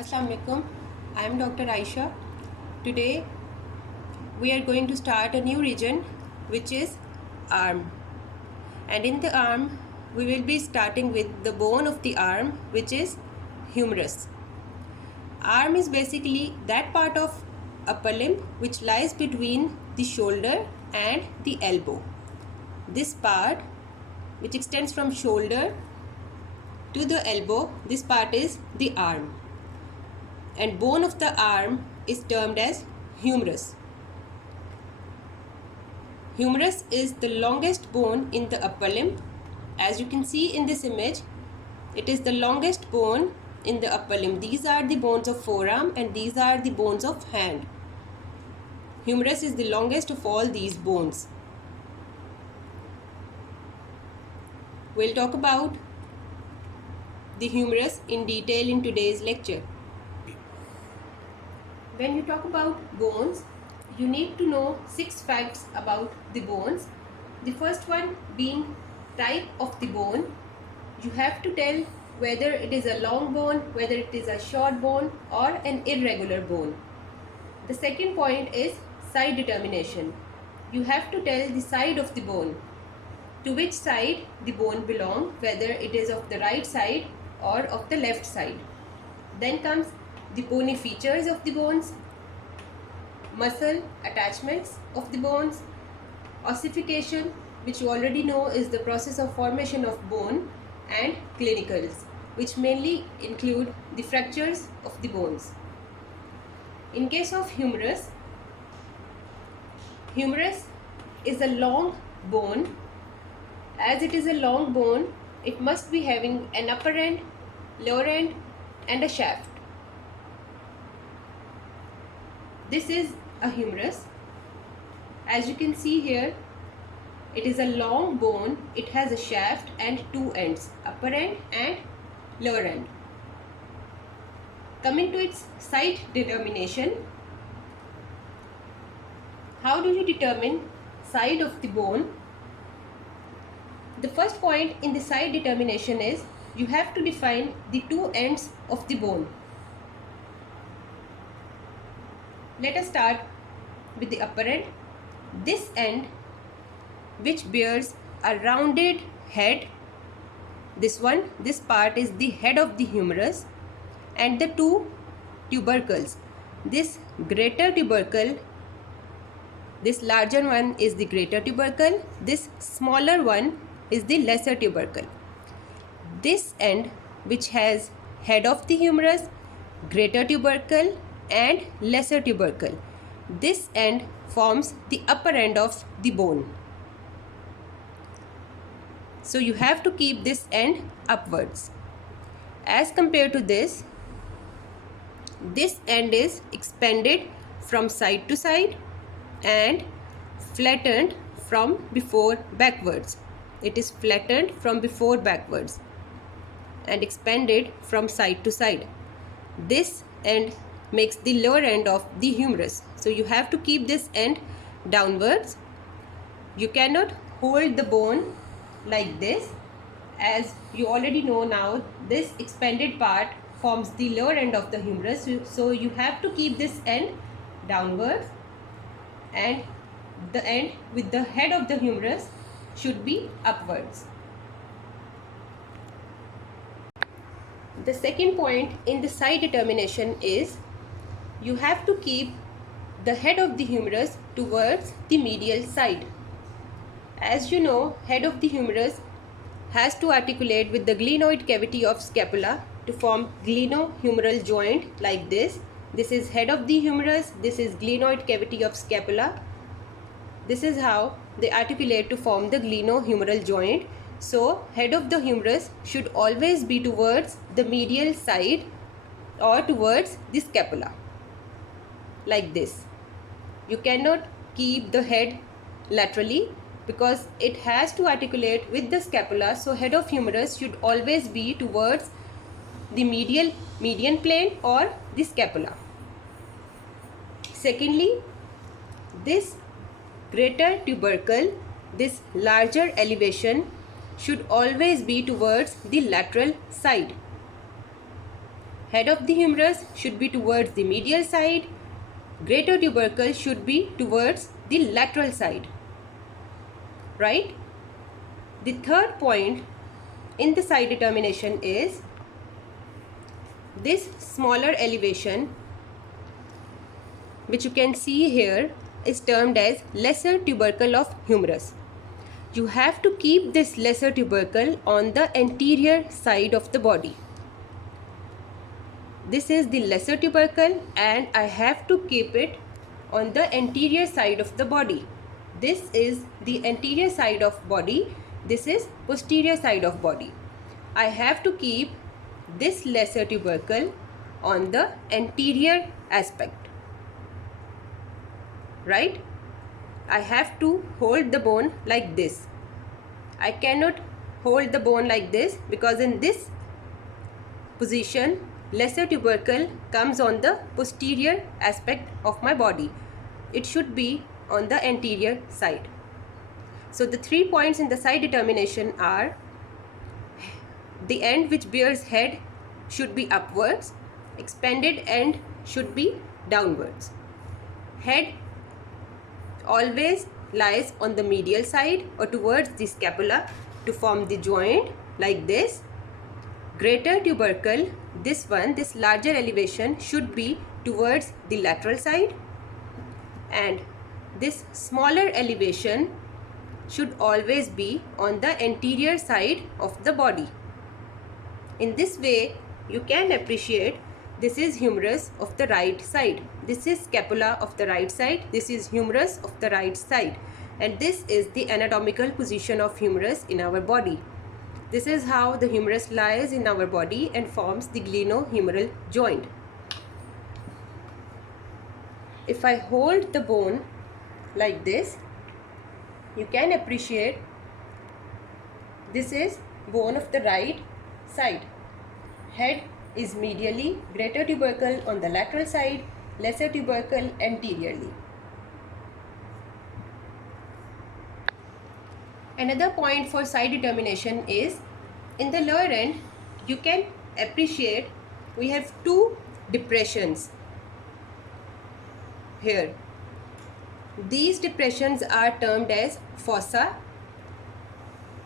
Assalamu alaikum. I am Dr. Aisha. Today we are going to start a new region which is arm. And in the arm we will be starting with the bone of the arm which is humerus. Arm is basically that part of upper limb which lies between the shoulder and the elbow. This part which extends from shoulder to the elbow, this part is the arm. And bone of the arm is termed as humerus. Humerus is the longest bone in the upper limb. As you can see in this image, it is the longest bone in the upper limb. These are the bones of forearm and these are the bones of hand. Humerus is the longest of all these bones. We'll talk about the humerus in detail in today's lecture. When you talk about bones, you need to know 6 facts about the bones. The first one being type of the bone. You have to tell whether it is a long bone, whether it is a short bone or an irregular bone. The second point is side determination. You have to tell the side of the bone, to which side the bone belongs, whether it is of the right side or of the left side. Then comes the bony features of the bones, muscle attachments of the bones, ossification, which you already know is the process of formation of bone, and clinicals, which mainly include the fractures of the bones. In case of humerus, humerus is a long bone. As it is a long bone, it must be having an upper end, lower end, and a shaft. This is a humerus. As you can see here, it is a long bone. It has a shaft and 2 ends, upper end and lower end. Coming to its side determination, how do you determine side of the bone? The first point in the side determination is you have to define the 2 ends of the bone. Let us start with the upper end. This end, which bears a rounded head, this part is the head of the humerus, and the 2 tubercles. This greater tubercle, this larger one is the greater tubercle, this smaller one is the lesser tubercle. This end, which has head of the humerus, greater tubercle and lesser tubercle, this end forms the upper end of the bone. So you have to keep this end upwards. As compared to this end is expanded from side to side and flattened from before backwards. It is flattened from before backwards and expanded from side to side. This end makes the lower end of the humerus. So you have to keep this end downwards. You cannot hold the bone like this. As you already know now, this expanded part forms the lower end of the humerus. So you have to keep this end downwards, and the end with the head of the humerus should be upwards. The second point in the side determination is you have to keep the head of the humerus towards the medial side. As you know, head of the humerus has to articulate with the glenoid cavity of scapula to form glenohumeral joint like this. This is head of the humerus, this is glenoid cavity of scapula. This is how they articulate to form the glenohumeral joint. So head of the humerus should always be towards the medial side or towards the scapula like this. You cannot keep the head laterally because it has to articulate with the scapula. So head of humerus should always be towards the median plane or the scapula. Secondly, this greater tubercle, this larger elevation, should always be towards the lateral side. Head of the humerus should be towards the medial side. Greater tubercle should be towards the lateral side. Right? The third point in the side determination is this smaller elevation, which you can see here, is termed as lesser tubercle of humerus. You have to keep this lesser tubercle on the anterior side of the body. This is the lesser tubercle and I have to keep it on the anterior side of the body. This is the anterior side of body. This is posterior side of body. I have to keep this lesser tubercle on the anterior aspect. Right? I have to hold the bone like this. I cannot hold the bone like this because in this position lesser tubercle comes on the posterior aspect of my body. It should be on the anterior side. So the 3 points in the side determination are: the end which bears head should be upwards, expanded end should be downwards. Head always lies on the medial side or towards the scapula to form the joint like this. Greater tubercle, this larger elevation should be towards the lateral side, and this smaller elevation should always be on the anterior side of the body. In this way, you can appreciate this is humerus of the right side, this is scapula of the right side, this is humerus of the right side, and this is the anatomical position of humerus in our body. This is how the humerus lies in our body and forms the glenohumeral joint. If I hold the bone like this, you can appreciate this is bone of the right side. Head is medially, greater tubercle on the lateral side, lesser tubercle anteriorly. Another point for side determination is in the lower end you can appreciate we have 2 depressions here. These depressions are termed as fossa.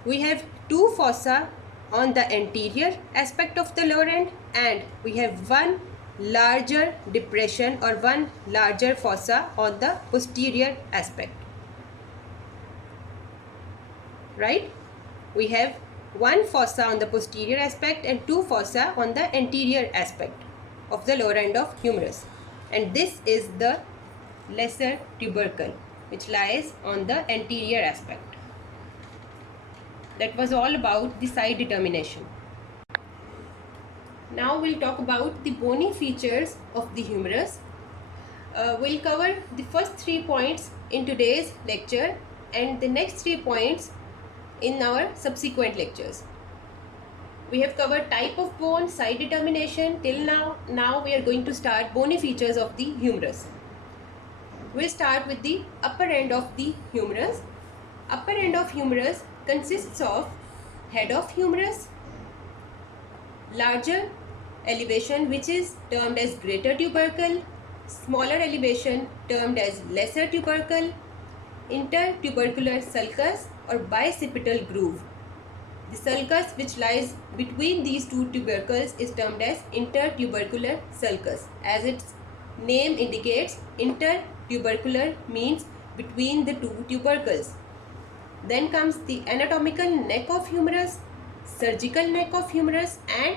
We have 2 fossa on the anterior aspect of the lower end and we have one larger depression or one larger fossa on the posterior aspect. Right? We have one fossa on the posterior aspect and 2 fossa on the anterior aspect of the lower end of humerus, and this is the lesser tubercle which lies on the anterior aspect. That was all about the side determination. Now we'll talk about the bony features of the humerus. We'll cover the first 3 points in today's lecture and the next 3 points in our subsequent lectures. We have covered type of bone, side determination till now. Now we are going to start bony features of the humerus. We'll start with the upper end of the humerus. Upper end of humerus consists of head of humerus, larger elevation which is termed as greater tubercle, smaller elevation termed as lesser tubercle, intertubercular sulcus or bicipital groove. The sulcus which lies between these 2 tubercles is termed as intertubercular sulcus. As its name indicates, intertubercular means between the 2 tubercles. Then comes the anatomical neck of humerus, surgical neck of humerus and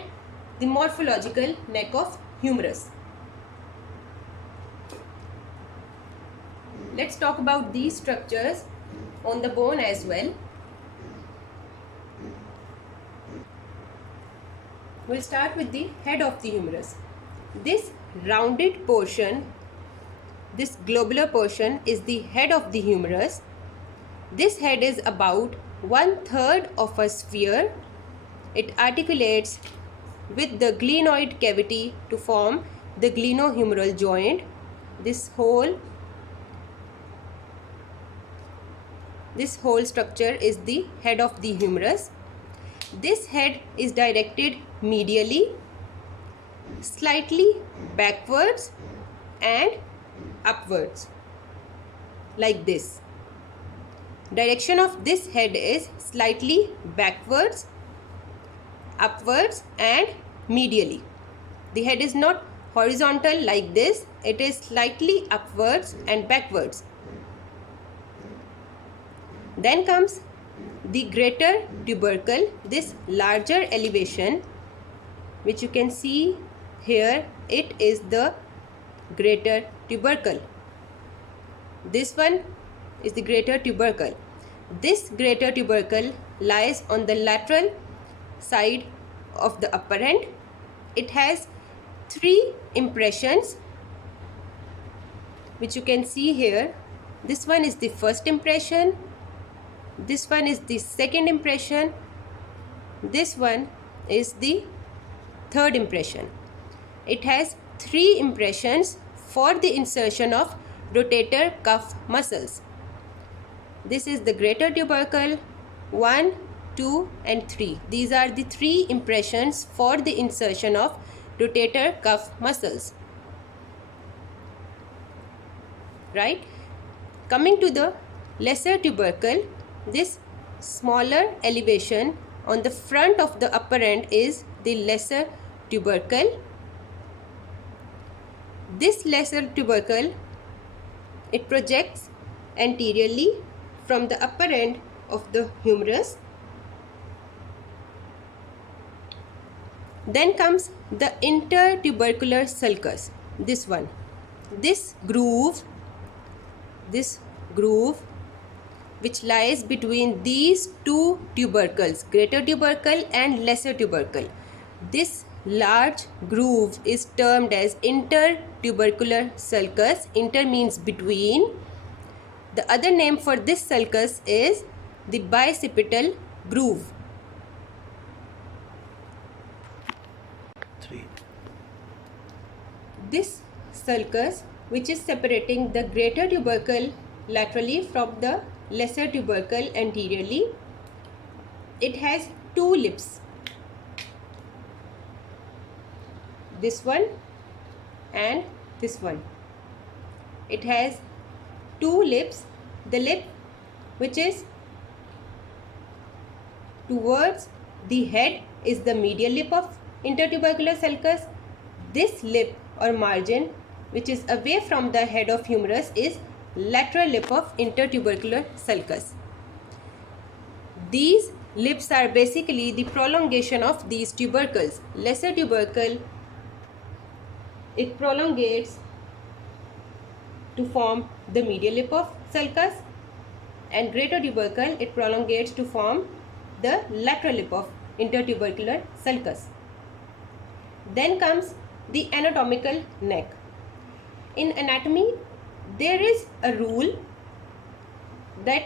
the morphological neck of humerus. Let's talk about these structures on the bone as well. We'll start with the head of the humerus. This rounded portion, this globular portion is the head of the humerus. This head is about 1/3 of a sphere. It articulates with the glenoid cavity to form the glenohumeral joint. This whole structure is the head of the humerus. This head is directed medially. slightly backwards and upwards, like this. Direction of this head is slightly backwards, upwards and medially. The head is not horizontal like this, it is slightly upwards and backwards. Then comes the greater tubercle, this larger elevation which you can see here, it is the greater tubercle. This one is the greater tubercle. This greater tubercle lies on the lateral side of the upper end. It has 3 impressions which you can see here. This one is the first impression, this one is the second impression, this one is the third impression. It has 3 impressions for the insertion of rotator cuff muscles. This is the greater tubercle, 1, 2 and 3. These are the 3 impressions for the insertion of rotator cuff muscles. Right? Coming to the lesser tubercle, this smaller elevation on the front of the upper end is the lesser tubercle. This lesser tubercle, it projects anteriorly from the upper end of the humerus. Then comes the intertubercular sulcus, this one. This groove which lies between these 2 tubercles, greater tubercle and lesser tubercle. This large groove is termed as intertubercular sulcus. Inter means between. The other name for this sulcus is the bicipital groove. 3. This sulcus, which is separating the greater tubercle laterally from the lesser tubercle anteriorly, it has 2 lips. This one and this one. It has 2 lips. The lip which is towards the head is the medial lip of intertubercular sulcus. This lip or margin which is away from the head of humerus is lateral lip of intertubercular sulcus. These lips are basically the prolongation of these tubercles. Lesser tubercle, it prolongates to form the medial lip of sulcus, and greater tubercle, it prolongates to form the lateral lip of intertubercular sulcus. Then comes the anatomical neck. In anatomy, there is a rule that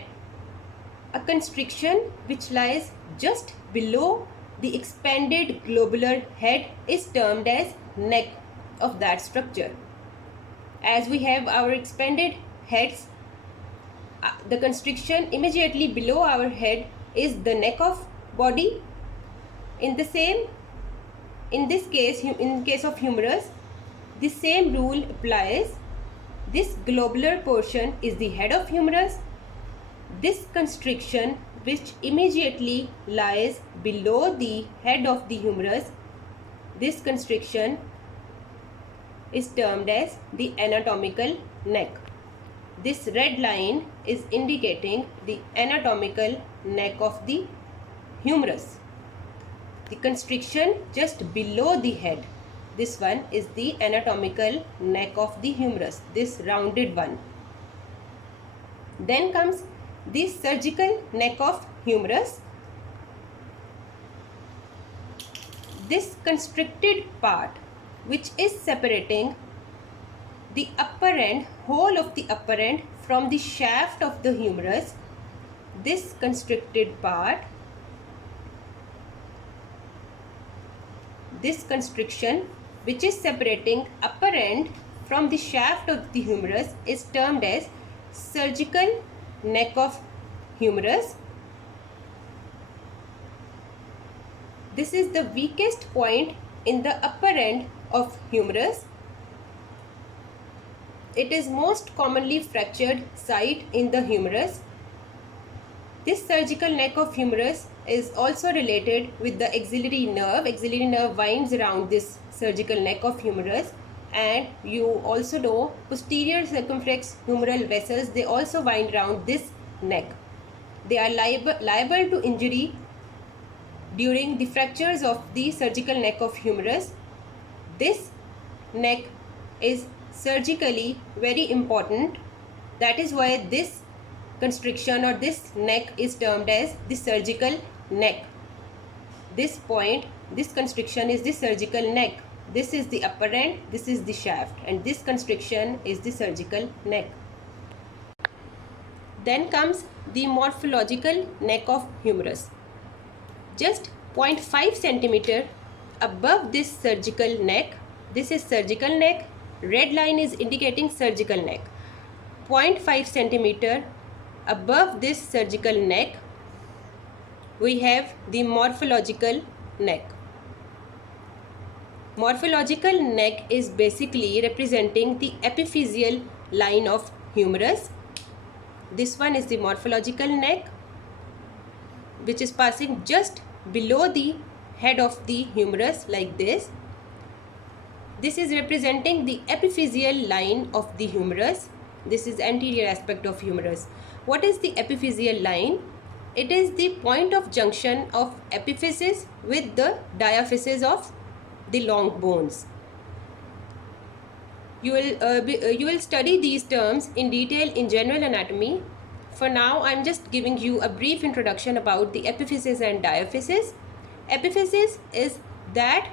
a constriction which lies just below the expanded globular head is termed as neck of that structure. As we have our expanded heads, the constriction immediately below our head is the neck of body. In this case, in case of humerus, the same rule applies. This globular portion is the head of humerus. This constriction which immediately lies below the head of the humerus, this constriction is termed as the anatomical neck. This red line is indicating the anatomical neck of the humerus. The constriction just below the head, this one is the anatomical neck of the humerus, this rounded one. Then comes the surgical neck of humerus. This constricted part which is separating the upper end, whole of the upper end from the shaft of the humerus, this constricted part, this constriction which is separating upper end from the shaft of the humerus is termed as surgical neck of humerus. This is the weakest point in the upper end of humerus. It is most commonly fractured site in the humerus. This surgical neck of humerus is also related with the axillary nerve. Axillary nerve winds around this surgical neck of humerus, and you also know posterior circumflex humeral vessels, they also wind around this neck. They are liable to injury during the fractures of the surgical neck of humerus. This neck is surgically very important. That is why this constriction or this neck is termed as the surgical neck. This point, this constriction is the surgical neck. This is the upper end, this is the shaft, and this constriction is the surgical neck. Then comes the morphological neck of humerus. Just 0.5 centimeter above this surgical neck, this is surgical neck, red line is indicating surgical neck. 0.5 centimeter above this surgical neck, we have the morphological neck. Morphological neck is basically representing the epiphyseal line of humerus. This one is the morphological neck, which is passing just below the head of the humerus like this. This is representing the epiphyseal line of the humerus. This is anterior aspect of humerus. What is the epiphyseal line? It is the point of junction of epiphysis with the diaphysis of the long bones. You will study these terms in detail in general anatomy. For now, I am just giving you a brief introduction about the epiphysis and diaphysis. Epiphysis is that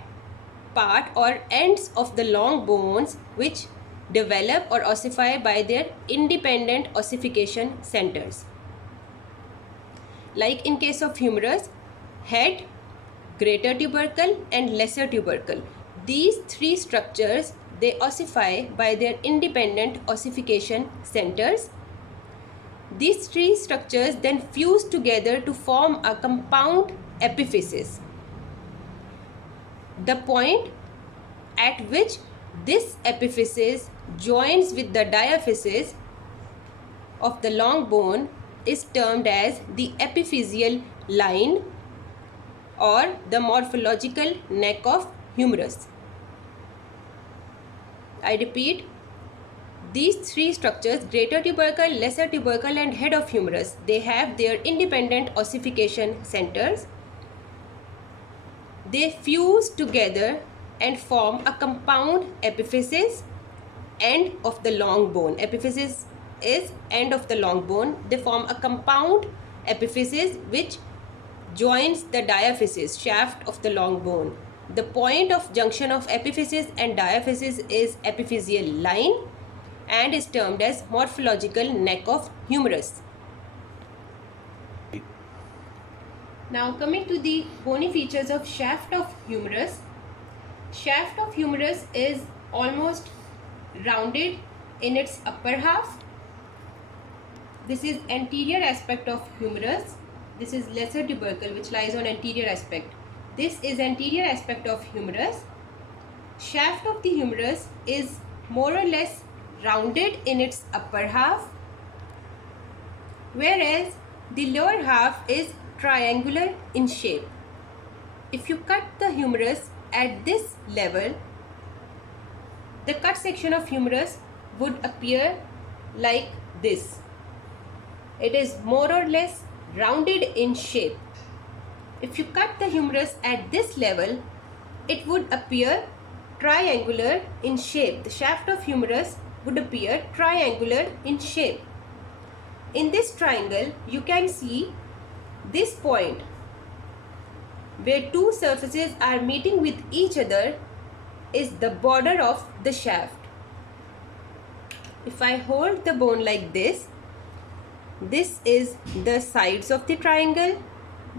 part or ends of the long bones which develop or ossify by their independent ossification centers. Like in case of humerus, head, greater tubercle and lesser tubercle. These three structures, they ossify by their independent ossification centers. These three structures then fuse together to form a compound epiphysis. The point at which this epiphysis joins with the diaphysis of the long bone is termed as the epiphyseal line or the morphological neck of humerus. I repeat, these three structures, greater tubercle, lesser tubercle and head of humerus, they have their independent ossification centers. They fuse together and form a compound epiphysis, end of the long bone. Epiphysis is end of the long bone. They form a compound epiphysis which joins the diaphysis, shaft of the long bone. The point of junction of epiphysis and diaphysis is epiphyseal line and is termed as morphological neck of humerus. Now coming to the bony features of shaft of humerus. Shaft of humerus is almost rounded in its upper half. This is anterior aspect of humerus. This is lesser tubercle which lies on anterior aspect. This is anterior aspect of humerus. Shaft of the humerus is more or less rounded in its upper half, whereas the lower half is triangular in shape. If you cut the humerus at this level, the cut section of humerus would appear like this. It is more or less rounded in shape. If you cut the humerus at this level, it would appear triangular in shape. The shaft of humerus would appear triangular in shape. In this triangle, you can see this point where two surfaces are meeting with each other is the border of the shaft. If I hold the bone like this is the sides of the triangle.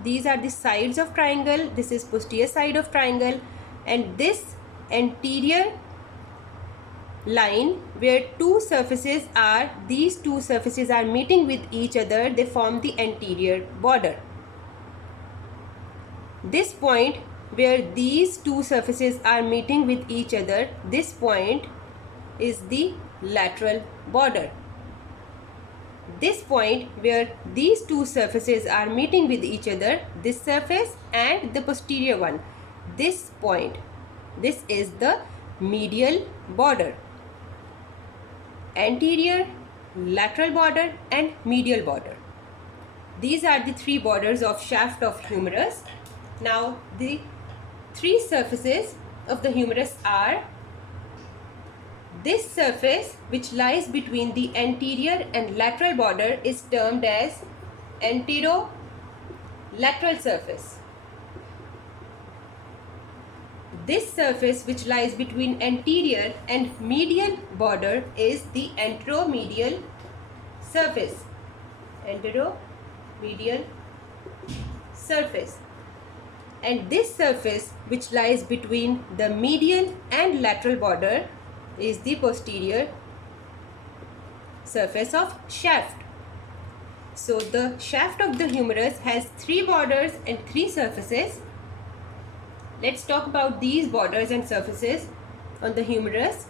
These are the sides of triangle. This is posterior side of triangle, and this anterior line where these two surfaces are meeting with each other, they form the anterior border. This point where these two surfaces are meeting with each other, this point is the lateral border. This point where these two surfaces are meeting with each other, this surface and the posterior one, this point, this is the medial border. Anterior, lateral border and medial border. These are the three borders of shaft of humerus. Now the three surfaces of the humerus are: this surface which lies between the anterior and lateral border is termed as anterolateral surface. This surface which lies between anterior and medial border is the anteromedial surface. Anteromedial surface. And this surface which lies between the medial and lateral border is the posterior surface of shaft. So the shaft of the humerus has three borders and three surfaces. Let's talk about these borders and surfaces on the humerus.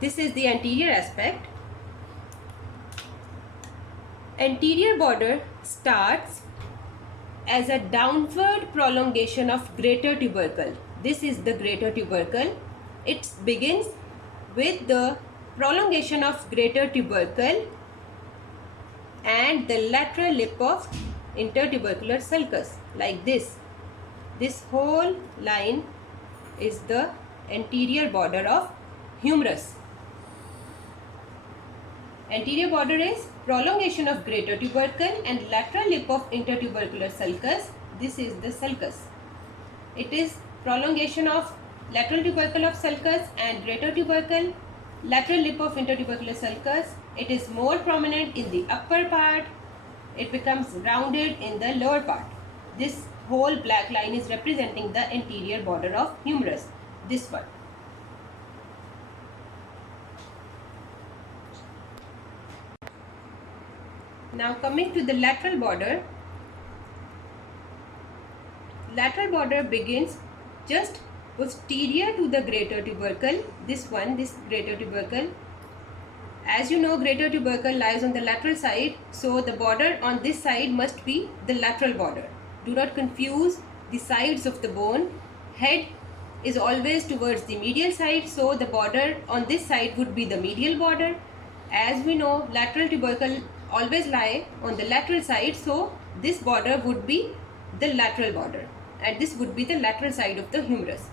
This is the anterior aspect. Anterior border starts as a downward prolongation of greater tubercle. This is the greater tubercle. It begins with the prolongation of greater tubercle and the lateral lip of intertubercular sulcus, like this. This whole line is the anterior border of humerus. Anterior border is prolongation of greater tubercle and lateral lip of intertubercular sulcus. This is the sulcus. It is prolongation of lateral tubercle of sulcus and greater tubercle, lateral lip of intertubercular sulcus. It is more prominent in the upper part. It becomes rounded in the lower part. This whole black line is representing the anterior border of humerus. This one. Now coming to the lateral border. Lateral border begins just posterior to the greater tubercle. This one, this greater tubercle. As you know, greater tubercle lies on the lateral side, so the border on this side must be the lateral border. Do not confuse the sides of the bone. Head is always towards the medial side, so the border on this side would be the medial border. As we know, lateral tubercle always lie on the lateral side, so this border would be the lateral border and this would be the lateral side of the humerus.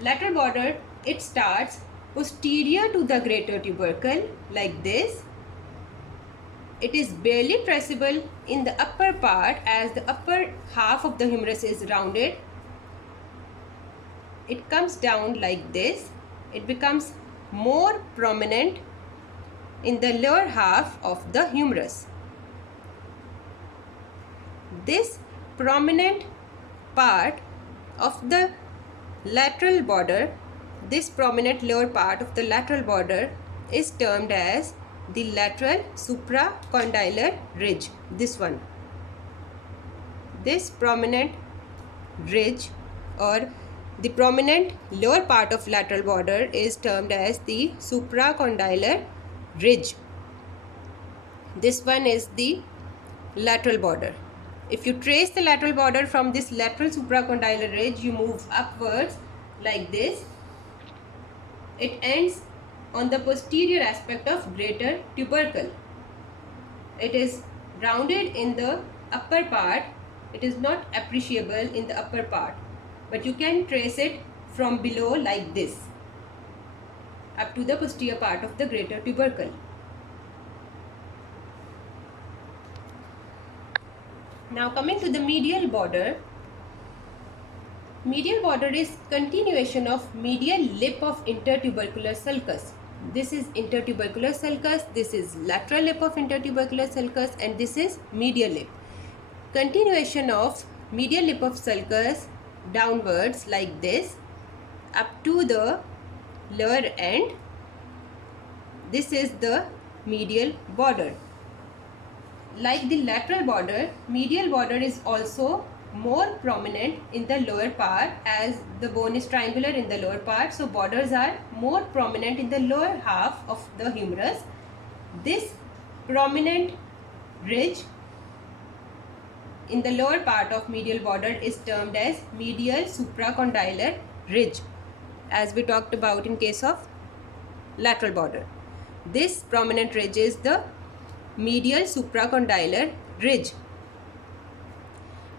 Lateral border, it starts posterior to the greater tubercle like this. It is barely pressible in the upper part as the upper half of the humerus is rounded. It comes down like this. It becomes more prominent in the lower half of the humerus. This prominent part of the lateral border, this prominent lower part of the lateral border is termed as the lateral supracondylar ridge. This one. This prominent ridge or the prominent lower part of lateral border is termed as the supracondylar ridge. This one is the lateral border. If you trace the lateral border from this lateral supracondylar ridge, you move upwards like this. It ends on the posterior aspect of greater tubercle. It is rounded in the upper part. It is not appreciable in the upper part, but you can trace it from below like this up to the posterior part of the greater tubercle. Now coming to the medial border. Medial border is continuation of medial lip of intertubercular sulcus. This is intertubercular sulcus, this is lateral lip of intertubercular sulcus, and this is medial lip. Continuation of medial lip of sulcus downwards like this up to the lower end. This is the medial border. Like the lateral border, medial border is also more prominent in the lower part, as the bone is triangular in the lower part, so borders are more prominent in the lower half of the humerus. This prominent ridge in the lower part of medial border is termed as medial supracondylar ridge, as we talked about in case of lateral border. This prominent ridge is the medial supracondylar ridge.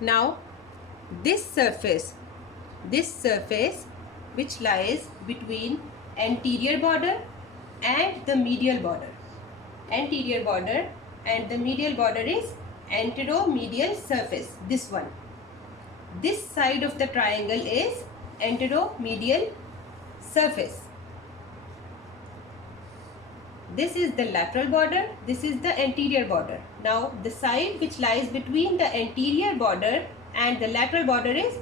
Now this surface which lies between anterior border and the medial border, anterior border and the medial border is anteromedial surface. This one, this side of the triangle is anteromedial surface. This is the lateral border, this is the anterior border. Now the side which lies between the anterior border and the lateral border is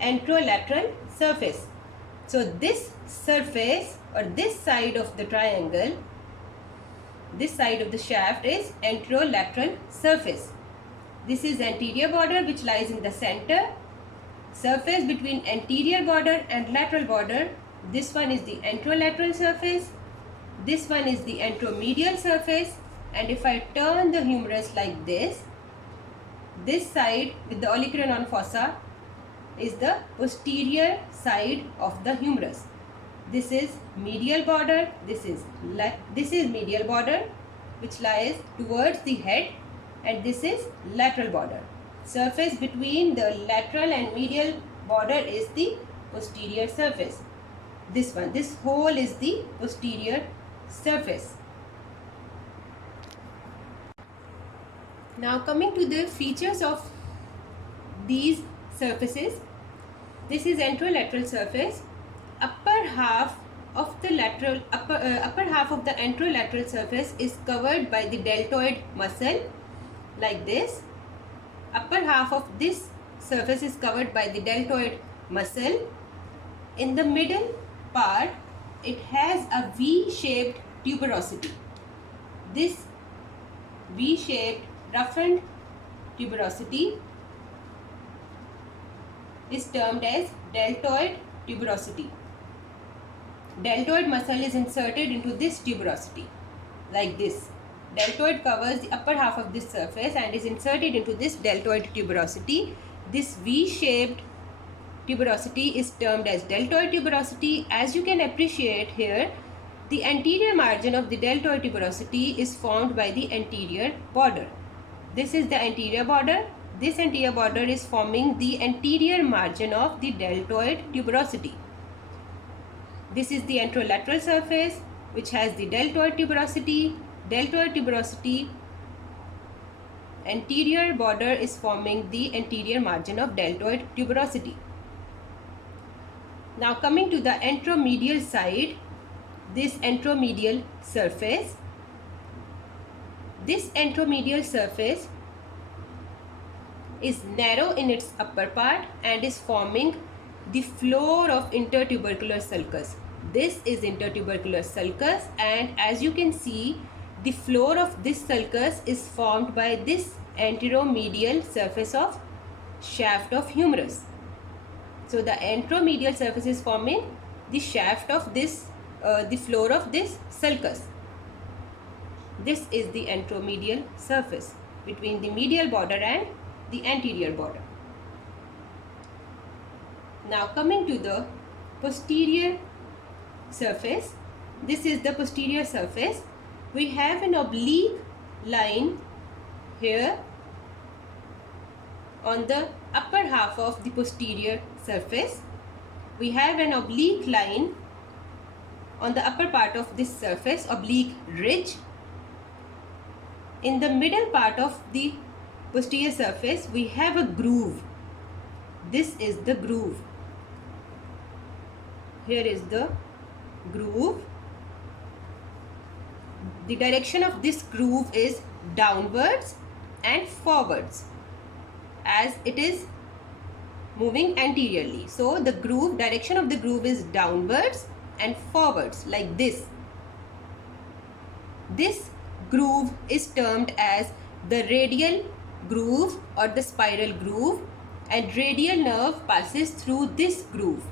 anterolateral surface. So this surface or this side of the triangle, this side of the shaft is anterolateral surface. This is anterior border which lies in the center. Surface between anterior border and lateral border, this one is the anterolateral surface. This one is the anteromedial surface, and if I turn the humerus like this side with the olecranon fossa is the posterior side of the humerus. This is medial border, this is medial border which lies towards the head, and this is lateral border. Surface between the lateral and medial border is the posterior surface. This one, this whole is the posterior surface. Now coming to the features of these surfaces, this is anterolateral surface. Upper half of the anterolateral surface is covered by the deltoid muscle like this. Upper half of this surface is covered by the deltoid muscle. In the middle part, it has a V-shaped tuberosity. This V-shaped roughened tuberosity is termed as deltoid tuberosity. Deltoid muscle is inserted into this tuberosity like this. Deltoid covers the upper half of this surface and is inserted into this deltoid tuberosity. This V-shaped tuberosity is termed as deltoid tuberosity. As you can appreciate here, the anterior margin of the deltoid tuberosity is formed by the anterior border. This is the anterior border. This anterior border is forming the anterior margin of the deltoid tuberosity. This is the anterolateral surface which has the deltoid tuberosity. Deltoid tuberosity anterior border is forming the anterior margin of deltoid tuberosity. Now coming to the anteromedial side, this anteromedial surface. This anteromedial surface is narrow in its upper part and is forming the floor of intertubercular sulcus. This is intertubercular sulcus, and as you can see, the floor of this sulcus is formed by this anteromedial surface of shaft of humerus. So the anteromedial surface is forming the shaft of this, the floor of this sulcus. This is the anteromedial surface between the medial border and the anterior border. Now coming to the posterior surface, this is the posterior surface. We have an oblique line here on the upper half of the posterior surface. We have an oblique line on the upper part of this surface, oblique ridge. In the middle part of the posterior surface, we have a groove. This is the groove. Here is the groove. The direction of this groove is downwards and forwards as it is moving anteriorly. So the groove, direction of the groove is downwards and forwards like this. This groove is termed as the radial groove or the spiral groove, and radial nerve passes through this groove.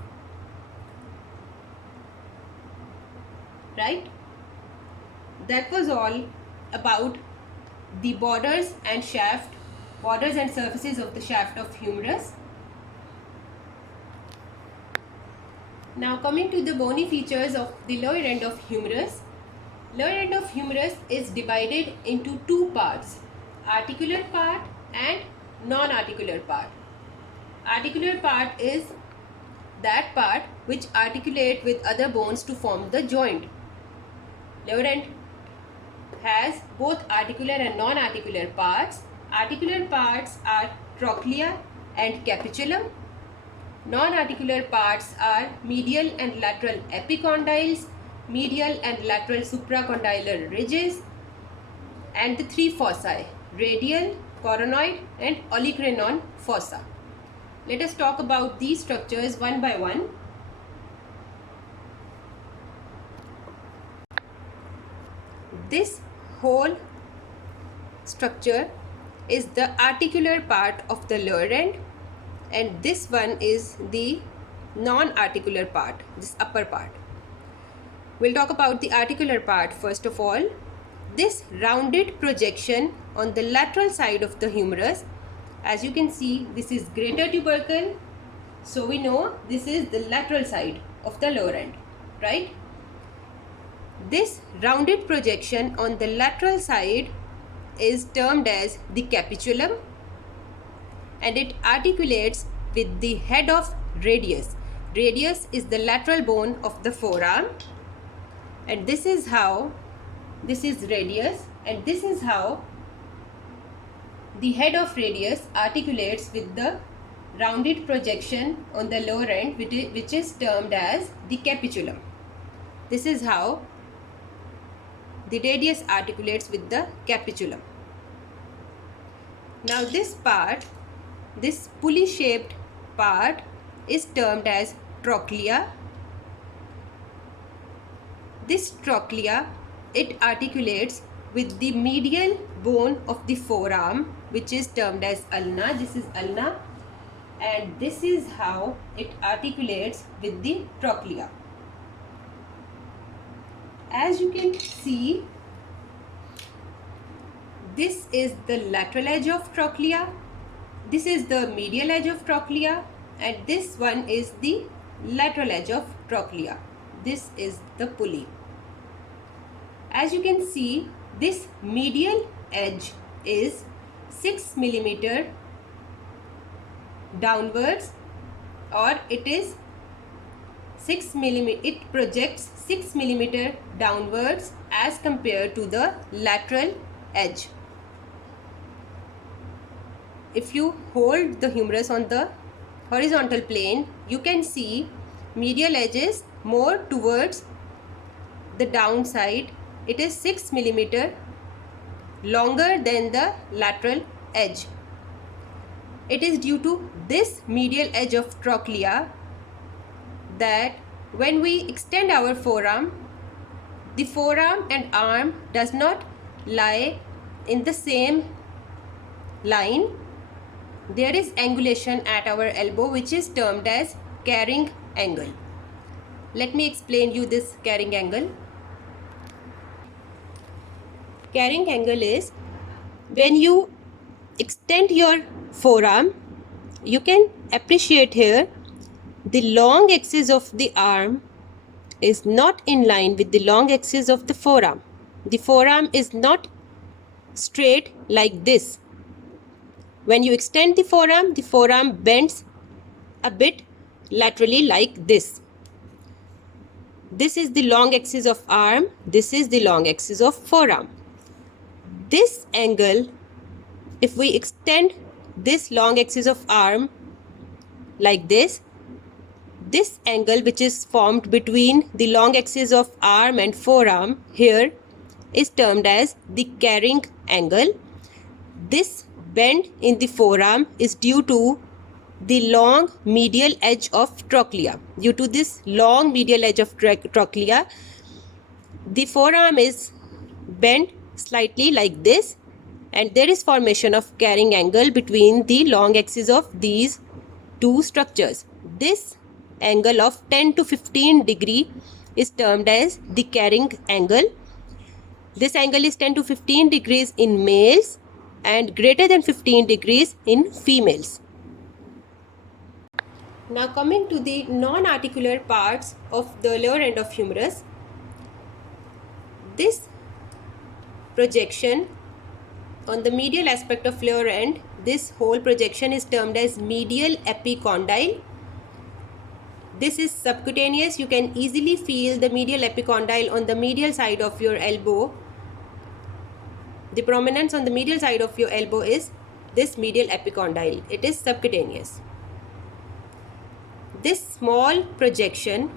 Right? That was all about the borders and surfaces of the shaft of humerus. Now coming to the bony features of the lower end of humerus. Lower end of humerus is divided into two parts, articular part and non-articular part. Articular part is that part which articulate with other bones to form the joint. Lower end has both articular and non-articular parts. Articular parts are trochlea and capitulum. Non-articular parts are medial and lateral epicondyles, medial and lateral supracondylar ridges, and the three fossae, radial, coronoid and olecranon fossa. Let us talk about these structures one by one. This whole structure is the articular part of the lower end, and this one is the non-articular part, this upper part. We'll talk about the articular part first of all. This rounded projection on the lateral side of the humerus, as you can see, this is greater tubercle, so we know this is the lateral side of the lower end, right? This rounded projection on the lateral side is termed as the capitulum, and it articulates with the head of radius. Radius is the lateral bone of the forearm, and this is radius, and this is how the head of radius articulates with the rounded projection on the lower end, which is termed as the capitulum. This is how the radius articulates with the capitulum. Now this part, this pulley shaped part, is termed as trochlea. This trochlea, it articulates with the medial bone of the forearm, which is termed as ulna. This is ulna, and this is how it articulates with the trochlea. As you can see, this is the lateral edge of trochlea, this is the medial edge of trochlea, and this one is the lateral edge of trochlea. This is the pulley. As you can see, this medial edge is 6 mm downwards, or it is 6 mm, it projects 6 mm downwards as compared to the lateral edge. If you hold the humerus on the horizontal plane, you can see medial edge is more towards the downside. It is 6 mm longer than the lateral edge. It is due to this medial edge of trochlea that when we extend our forearm, the forearm and arm does not lie in the same line. There is angulation at our elbow, which is termed as carrying angle. Let me explain you this carrying angle. Carrying angle is when you extend your forearm, you can appreciate here the long axis of the arm is not in line with the long axis of the forearm. The forearm is not straight like this. When you extend the forearm bends a bit laterally like this. This is the long axis of arm, this is the long axis of forearm. This angle, if we extend this long axis of arm like this angle which is formed between the long axis of arm and forearm here is termed as the carrying angle. This bend in the forearm is due to the long medial edge of trochlea. Due to this long medial edge of trochlea, the forearm is bent slightly like this, and there is formation of carrying angle between the long axis of these two structures. This angle of 10 to 15 degree is termed as the carrying angle. This angle is 10 to 15 degrees in males and greater than 15 degrees in females. Now coming to the non-articular parts of the lower end of humerus. This projection on the medial aspect of lower end, this whole projection is termed as medial epicondyle. This is subcutaneous. You can easily feel the medial epicondyle on the medial side of your elbow. The prominence on the medial side of your elbow is this medial epicondyle. It is subcutaneous. This small projection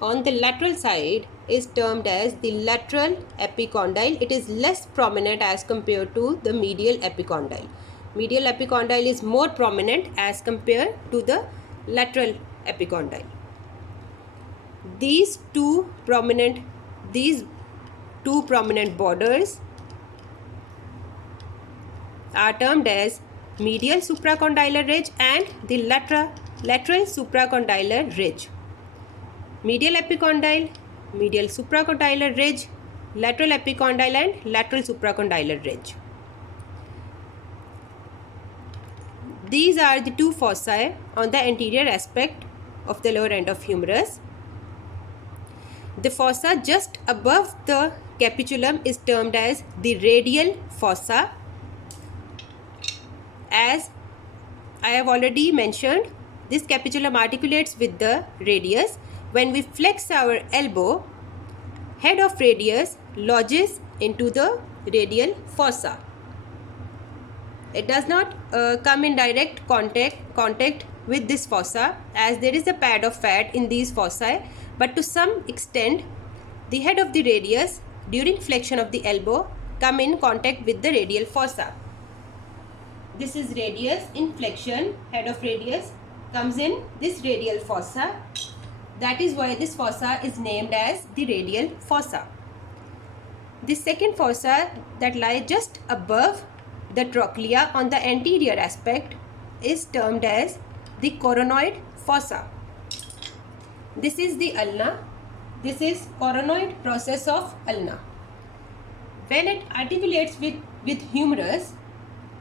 on the lateral side is termed as the lateral epicondyle. It is less prominent as compared to the medial epicondyle. Medial epicondyle is more prominent as compared to the lateral epicondyle. These two prominent borders are termed as medial supracondylar ridge and the lateral supracondylar ridge. Medial epicondyle, medial supracondylar ridge, lateral epicondyle and lateral supracondylar ridge. These are the two fossae on the anterior aspect of the lower end of humerus. The fossa just above the capitulum is termed as the radial fossa. As I have already mentioned, this capitulum articulates with the radius. When we flex our elbow, head of radius lodges into the radial fossa. It does not come in direct contact with this fossa, as there is a pad of fat in these fossae, but to some extent the head of the radius during flexion of the elbow come in contact with the radial fossa. This is radius. In flexion, head of radius comes in this radial fossa. That is why this fossa is named as the radial fossa. The second fossa that lies just above the trochlea on the anterior aspect is termed as the coronoid fossa. This is the ulna. This is coronoid process of ulna. When it articulates with humerus,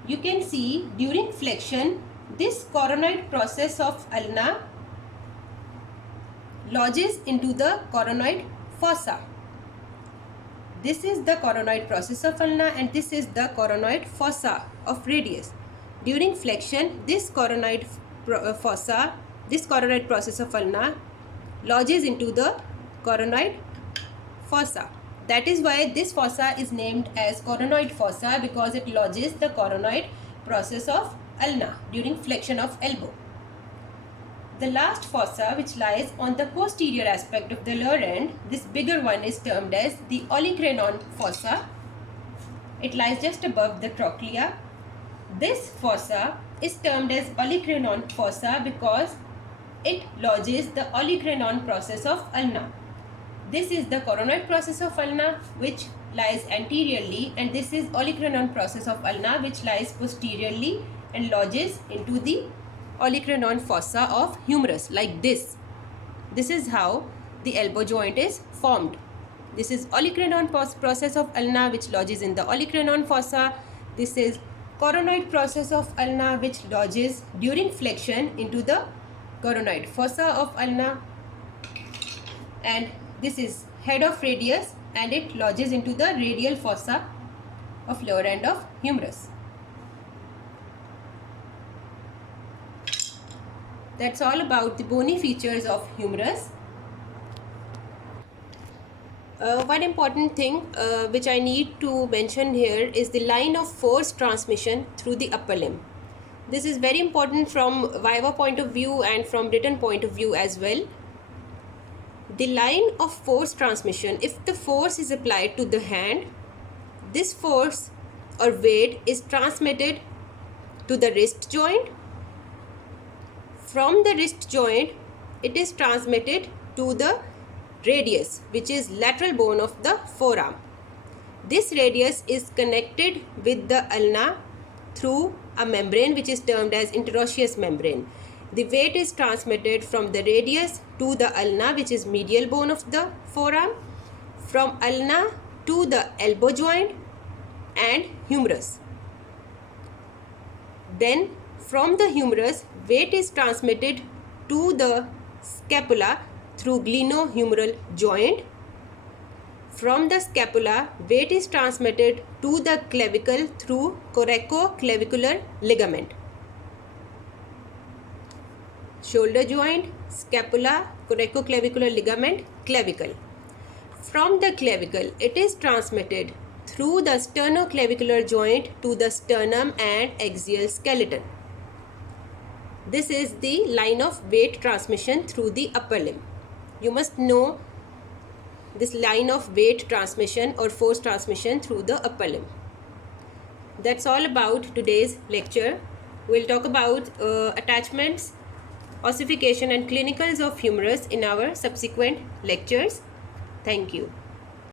you can see during flexion this coronoid process of ulna lodges into the coronoid fossa. This is the coronoid process of ulna and this is the coronoid fossa of radius. During flexion, this coronoid process of ulna lodges into the coronoid fossa. That is why this fossa is named as coronoid fossa, because it lodges the coronoid process of ulna during flexion of elbow. The last fossa, which lies on the posterior aspect of the lower end, this bigger one is termed as the olecranon fossa. It lies just above the trochlea. This fossa is termed as olecranon fossa because it lodges the olecranon process of ulna. This is the coronoid process of ulna, which lies anteriorly, and this is olecranon process of ulna, which lies posteriorly and lodges into the olecranon fossa of humerus, like this. This is how the elbow joint is formed. This is olecranon process of ulna, which lodges in the olecranon fossa. This is coronoid process of ulna, which lodges during flexion into the coronoid fossa of ulna. And this is head of radius and it lodges into the radial fossa of lower end of humerus. That's all about the bony features of humerus. One important thing which I need to mention here is the line of force transmission through the upper limb. This is very important from viva point of view and from written point of view as well. The line of force transmission, if the force is applied to the hand, this force or weight is transmitted to the wrist joint. From the wrist joint, it is transmitted to the radius, which is lateral bone of the forearm. This radius is connected with the ulna through a membrane which is termed as interosseous membrane. The weight is transmitted from the radius to the ulna, which is medial bone of the forearm, from ulna to the elbow joint and humerus. Then from the humerus, weight is transmitted to the scapula through glenohumeral joint. From the scapula, weight is transmitted to the clavicle through coracoclavicular ligament. Shoulder joint, scapula, coracoclavicular ligament, clavicle. From the clavicle, it is transmitted through the sternoclavicular joint to the sternum and axial skeleton. This is the line of weight transmission through the upper limb. You must know this line of weight transmission or force transmission through the upper limb. That's all about today's lecture. We'll talk about attachments, ossification and clinicals of humerus in our subsequent lectures. Thank you.